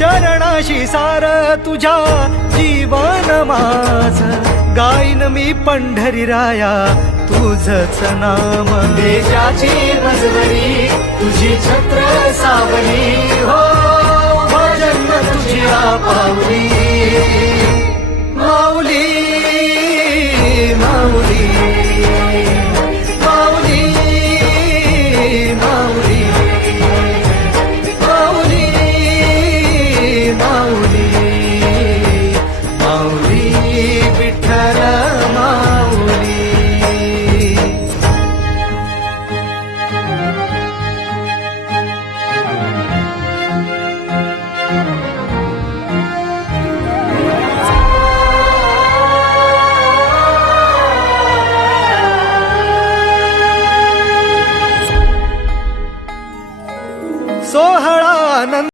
चरणाशी सार तुझ्या जीवन माझ गाईन मी पंढरी राया तुझच नाम देशाची मजवरी तुझी छत्र सावली हो भजन तुझी पावली